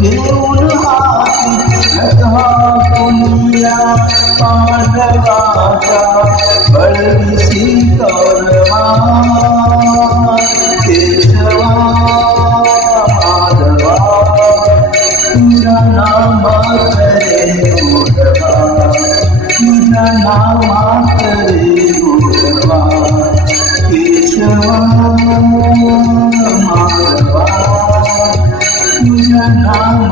దేవుడు హాకునియా పాడవాట బడి సీతాయ now